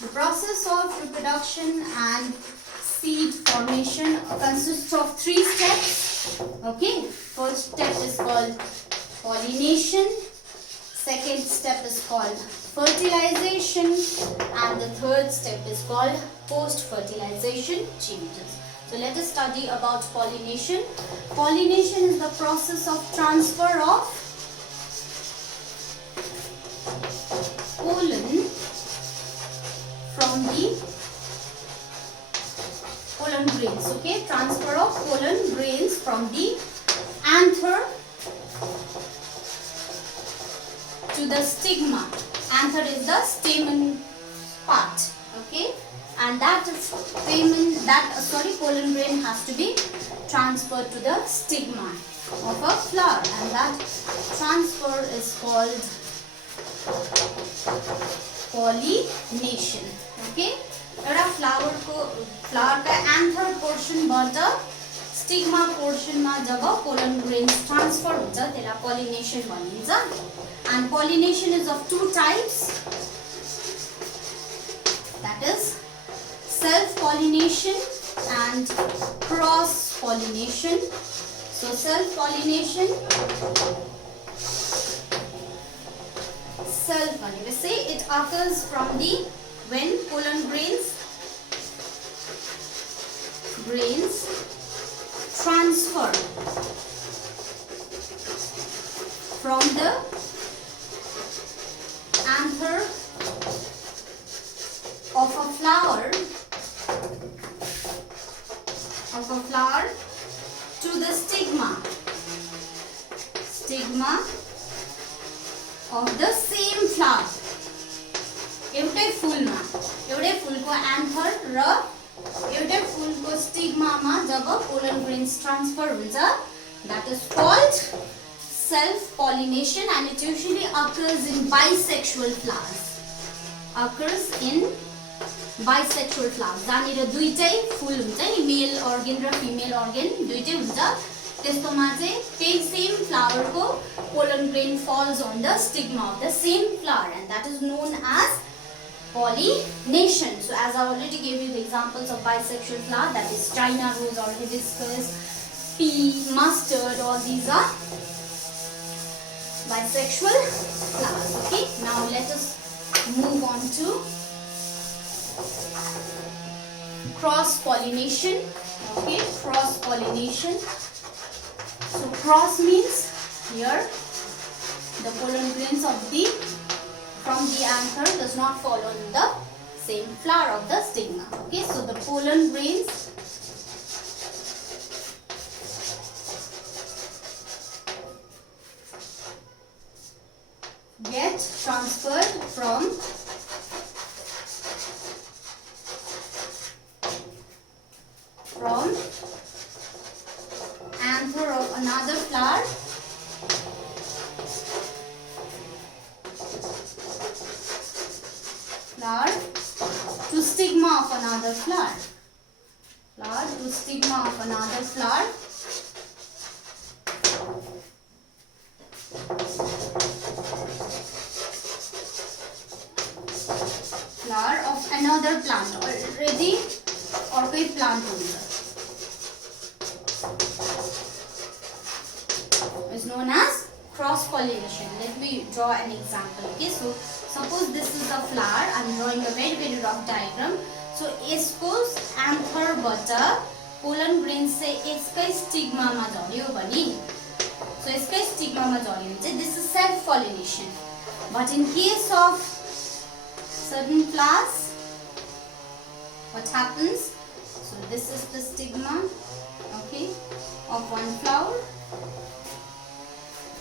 The process of reproduction and seed formation consists of 3 steps. Okay, first step is called pollination, second step is called fertilization, and the third step is called post-fertilization changes. So let us study about pollination. Pollination is the process of transfer of pollen from the pollen grains. Okay, transfer of pollen grains from the anther to the stigma. Anther is the stamen part. Okay, and pollen grain has to be transferred to the stigma of a flower, and that transfer is called pollination. Okay, एउटा flower का anther portion बाट stigma portion मा जब pollen grains transfer हुन्छ त्यसलाई pollination भनिन्छ. And pollination is of 2 types, that is self pollination and cross pollination. So self pollination, we say it occurs from the when pollen grains transfer from the anther of a flower to the stigma of the same flower. एउटै फुलको anther र एउटै फुलको स्टिग्मामा जब pollen grains transfer हुन्छ, that is called self pollination, and it usually occurs in bisexual flowers. जहाँनिर दुईटै full हुन्छ नि, मेल अर्गन र फिमेल अर्गन दुईटै हुन्छ, त्यस्तोमा चाहिँ त्यही same फ्लावरको pollen grain falls on the stigma of the same flower, and that is known as pollination. So as I already gave you the examples of bisexual flower, that is China rose, already discussed, pea, mustard, all these are bisexual flowers. Okay, now let us move on to cross pollination. Okay, cross pollination. So cross means here the pollen grains from the anther does not fall on the same flower of the stigma. Okay, so the pollen grains another flower. Flower to stigma of another flower. Flower of another plant already or कोई plant होगा is known as cross pollination. Let me draw an example. Okay, so suppose this is a flower. I am drawing a very rough diagram. So इसको anther बाट pollen grains से इसका stigma मा झर्यो भने so इसका stigma मा झर्यो भने this is self pollination. But in case of certain flowers, what happens? So this is the stigma, okay, of one flower.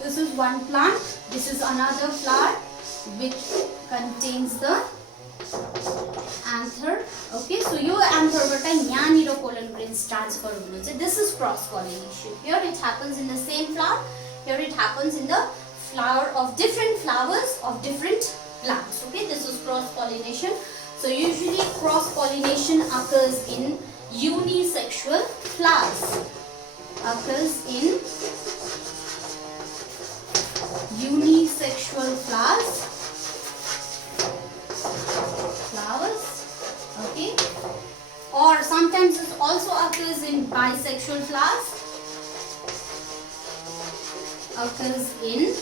This is one plant. This is another flower which contains the anther. Okay, so your anther bata yahanira pollen grains transfer hununcha. This is cross pollination. Here it happens in the same flower. Here it happens in the flower of different flowers of different plants. Okay, this is cross pollination. So usually cross pollination occurs in unisexual flowers. Occurs in unisexual flowers. Okay, or sometimes it also occurs in bisexual flowers. Occurs in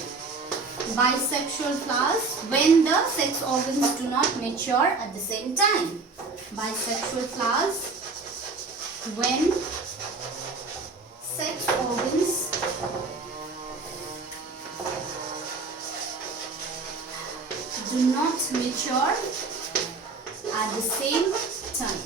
bisexual flowers when the sex organs do not mature at the same time. Bisexual flowers when sex organs do not mature at the same time.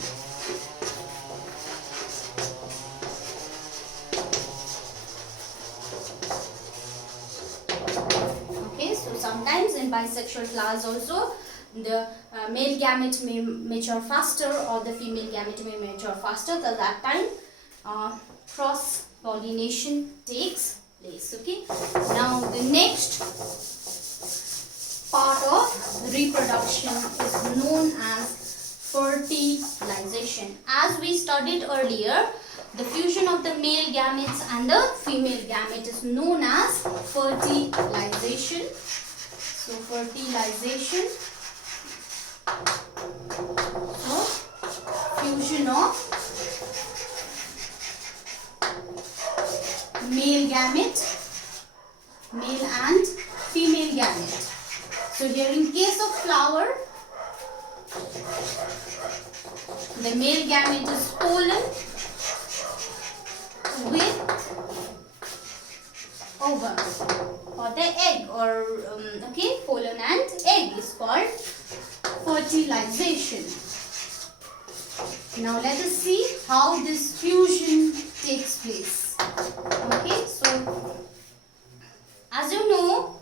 Okay, so sometimes in bisexual flowers also the male gamete may mature faster or the female gamete may mature faster. So that time cross pollination takes place. Okay, now the next part of reproduction is known as fertilization. As we studied earlier, the fusion of the male gametes and the female gamete is known as fertilization. So fertilization, so fusion of male gamete, male and female gamete. So here in case of flower, the male gamete is pollen with ovum or the egg, or okay, pollen and egg is called fertilization. Now let us see how this fusion takes place. Okay, so as you know,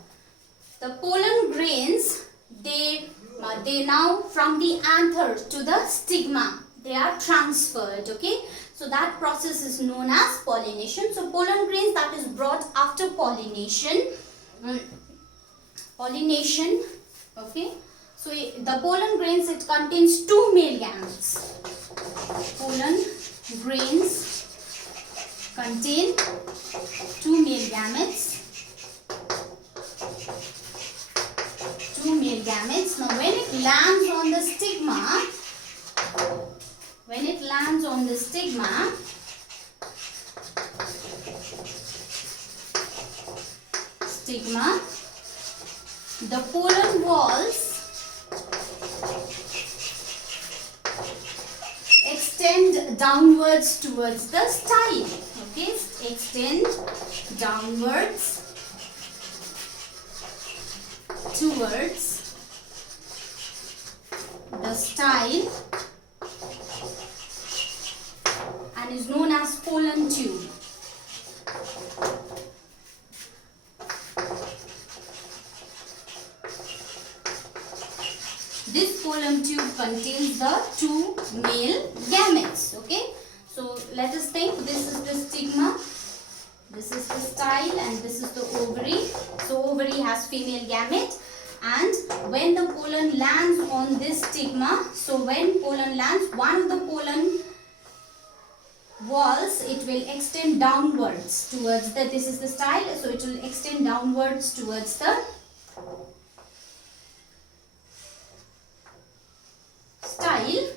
the pollen grains, they now from the anther to the stigma, they are transferred. Okay, so that process is known as pollination. So pollen grains that is brought after pollination, okay, so the pollen grains, it contains two male gametes. Pollen grains contain two male gametes. Now when it lands on the stigma, the pollen walls extend downwards towards the style. Okay, extend downwards towards the style and is known as pollen tube. This pollen tube contains the two male gametes. Okay, so let us think, this is the stigma, this is the style, and this is the ovary. So ovary has female gamete and when the pollen lands on this stigma, so when pollen lands, one of the pollen walls, it will extend downwards towards the, this is the style, so it will extend downwards towards the style,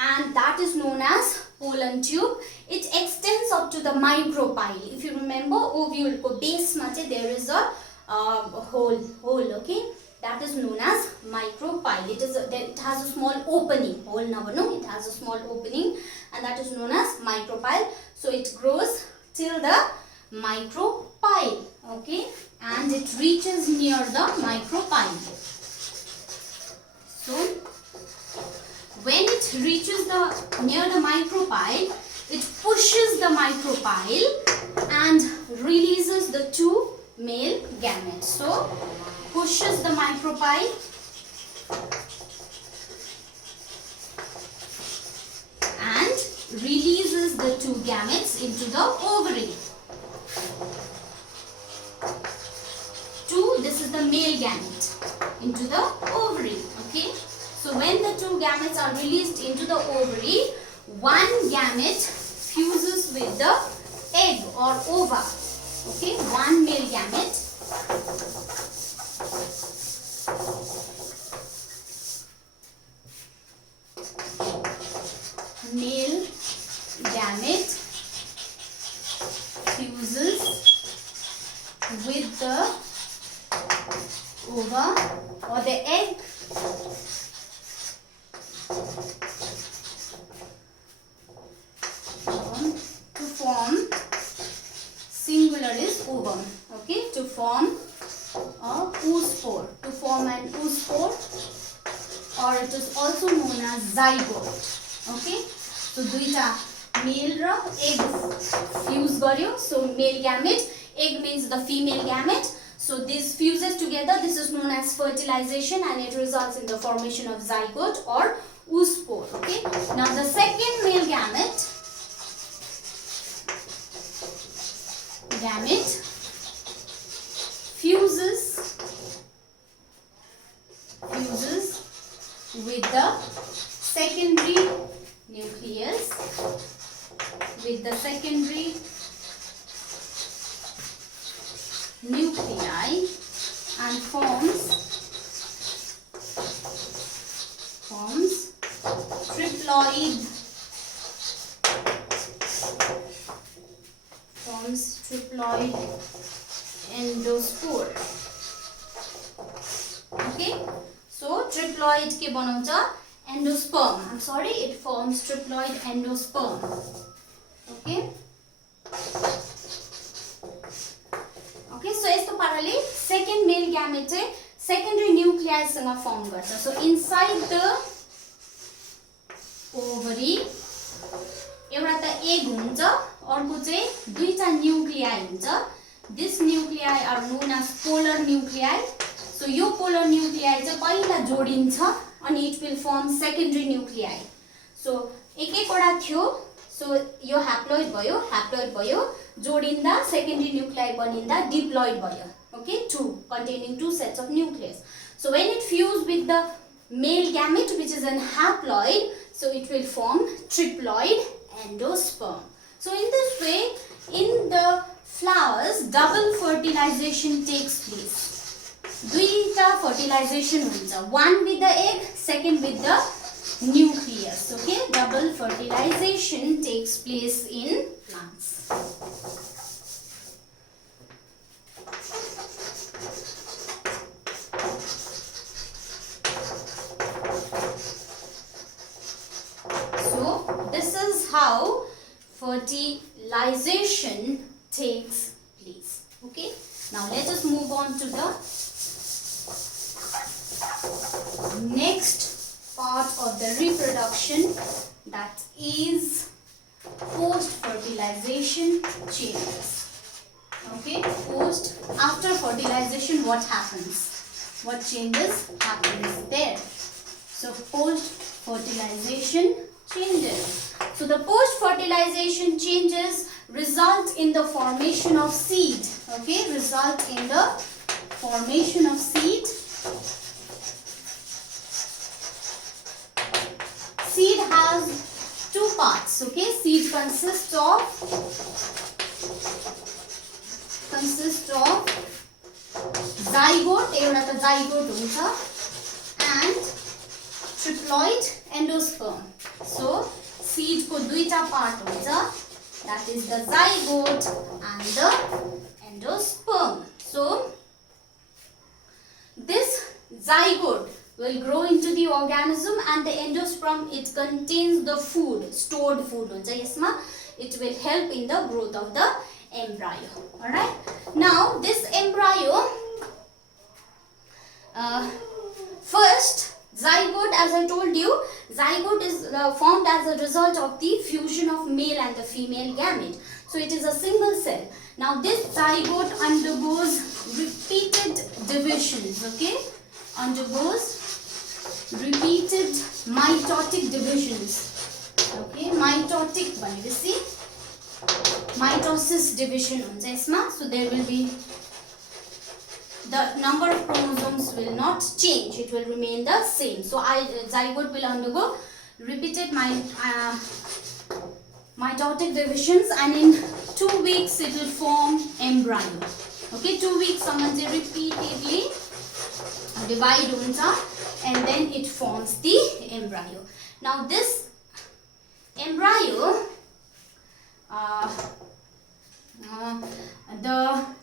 and that is known as pollen tube. It extends up to the micropyle. If you remember, ovule ko base ma chahi there is a hole, okay, that is known as micropyle. It has a small opening, hole na bhanu, it has a small opening, and that is known as micropyle. So it grows till the micropyle, okay, and it reaches near the micropyle. So when it reaches near the micropyle, it pushes the micropyle and releases the two male gametes. So pushes the micropyle and releases the two gametes into the ovary. This is the male gamete into the ovary, okay. So when the two gametes are released into the ovary, one gamete fuses with the egg or ova, okay, one male gamete fuses with the ova or the egg to form, singular is ovum, okay, to form a oospore, to form an oospore, or it is also known as zygote, okay. So duita male ra egg fuse garyo, so male gamete, egg means the female gamete. So this fuses together, this is known as fertilization, and it results in the formation of zygote or oospore, okay. Now the second male gamete fuses with the secondary nucleus, and forms triploid endospore, okay. So triploid ke banaउँछ endosperm, I'm sorry, it forms triploid endosperm, okay. Okay, so यस्तो पाराले second male gamete चाहिँ secondary nuclei सँग form गर्छ. So inside the ovary एउटा त egg हुन्छ, अर्को चाहिँ दुईटा nuclei हुन्छ. This nuclei are known as polar nuclei. So yo polar nuclei चाहिँ पहिला जोडिन्छ अनि it will form secondary nuclei. So एक-एकवटा थियो, so यो haploid भयो, जोडिँदा secondary nuclei बनिँदा diploid भयो, okay, two containing two sets of nucleus. So when it fuse with the male gamete, which is an haploid, so it will form triploid endosperm. So in this way, in the flowers, double fertilization takes place. Duita fertilization हुन्छ, one with the egg, second with the nucleus, okay. Double fertilization takes place in plants. So this is how fertilization takes place, okay. Now let us move on to the next part of the reproduction, that is post-fertilization changes, okay. After fertilization, what happens? What changes happens there? So post-fertilization changes. So the post-fertilization changes result in the formation of seed, okay, result in the formation of seed Seed has two parts. Okay, seed consists of zygote, एउटा त zygote हुन्छ, and triploid endosperm. So seed को दुईटा part हुन्छ, that is the zygote and the endosperm. So this zygote will grow into the organism, and the endosperm, it contains the food, stored food हुन्छ यसमा. It will help in the growth of the embryo. Alright, now this embryo, first zygote, as I told you, zygote is formed as a result of the fusion of male and the female gamete. So it is a single cell. Now this zygote undergoes repeated divisions. Okay, undergoes repeated mitotic divisions. Okay, mitotic भनेपछि mitosis division हुन्छ यसमा. So there will be, the number of chromosomes will not change, it will remain the same. So zygote will undergo repeated mitotic divisions, and in 2 weeks it will form embryo. Okay, 2 weeks सम्म चाहिँ repeatedly divide हुन्छ, and then it forms the embryo. Now this embryo,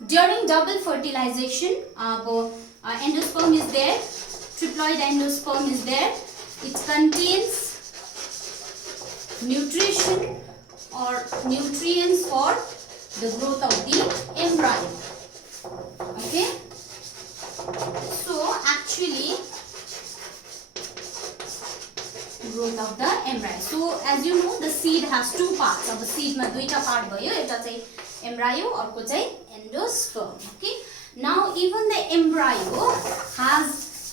during double fertilization, endosperm is there, triploid endosperm is there. It contains nutrition or nutrients for the growth of the embryo. Okay, so actually growth of the embryo. So as you know, the seed has two parts. अब seed मा दुईटा part भयो, एउटा चाहिँ embryo, अर्को चाहिँ endosperm. Okay, now even the embryo has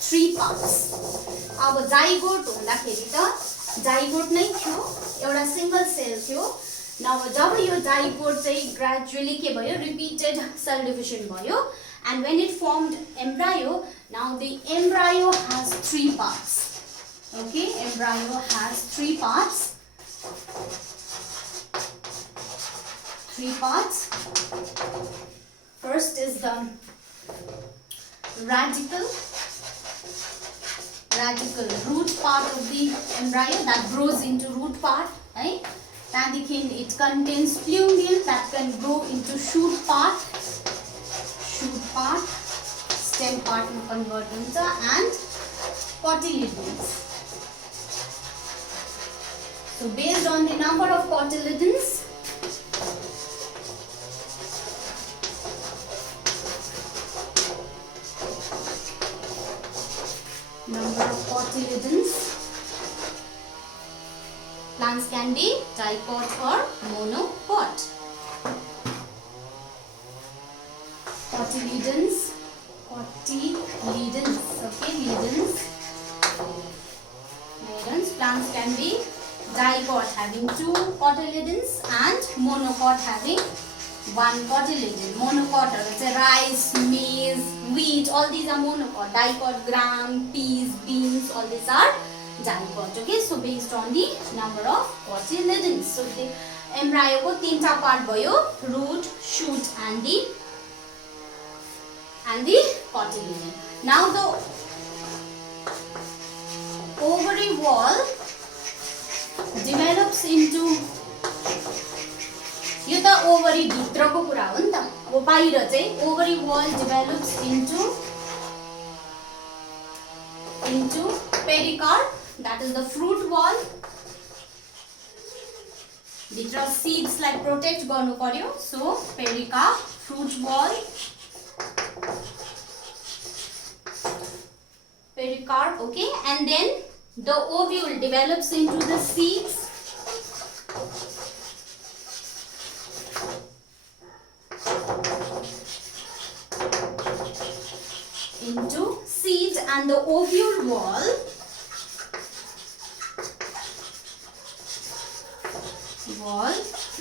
3 parts. अब zygote हुँदाखेरि त zygote नै थियो, एउटा single cell थियो. Now जब यो zygote चाहिँ gradually के भयो, repeated cell division भयो, and when it formed embryo, now the embryo has 3 parts. Okay, embryo has 3 parts. 3 parts. First is the radical root part of the embryo that grows into root part, right? Then it contains plumule that can grow into shoot part, stem part ma convert huncha, and cotyledons. So based on the number of cotyledons, plants can be dipot or monopot. Cotyledons, okay, ledons. Plants can be dipot having 2 cotyledons and monopot having 1 cotyledon. Monopot is rice, maize, wheat, all these are monopot. Dipot, gram, peas, beans, all these are dipot. Okay, so based on the number of cotyledons. So the embryo ko 3 part bhayo, root, shoot and the cotyledon. Now the ovary wall develops into, यो त ovary भित्रको कुरा हो नि त. अब बाहिर चाहिँ ovary wall develops into pericarp, that is the fruit wall. भित्र seeds like protect गर्नु पर्यो, so pericarp, fruit wall, pericarp. Okay, and then the ovule develops into the seeds, and the ovule wall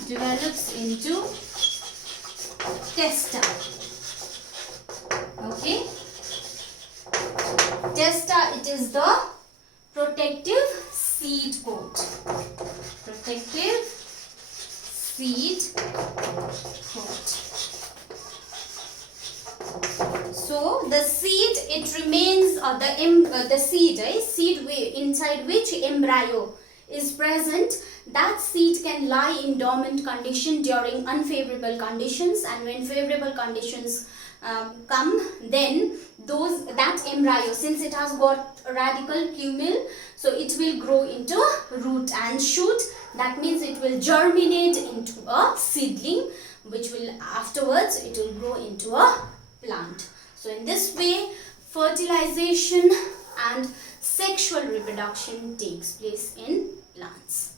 develops into testa. Okay, Testa, it is the protective seed coat. Protective seed coat. So the seed, it remains the seed, inside which embryo is present. That seed can lie in dormant condition during unfavorable conditions, and when favorable conditions come, then that embryo, since it has got radical plumule, so it will grow into root and shoot. That means it will germinate into a seedling, which will afterwards it will grow into a plant. So in this way, fertilization and sexual reproduction takes place in plants.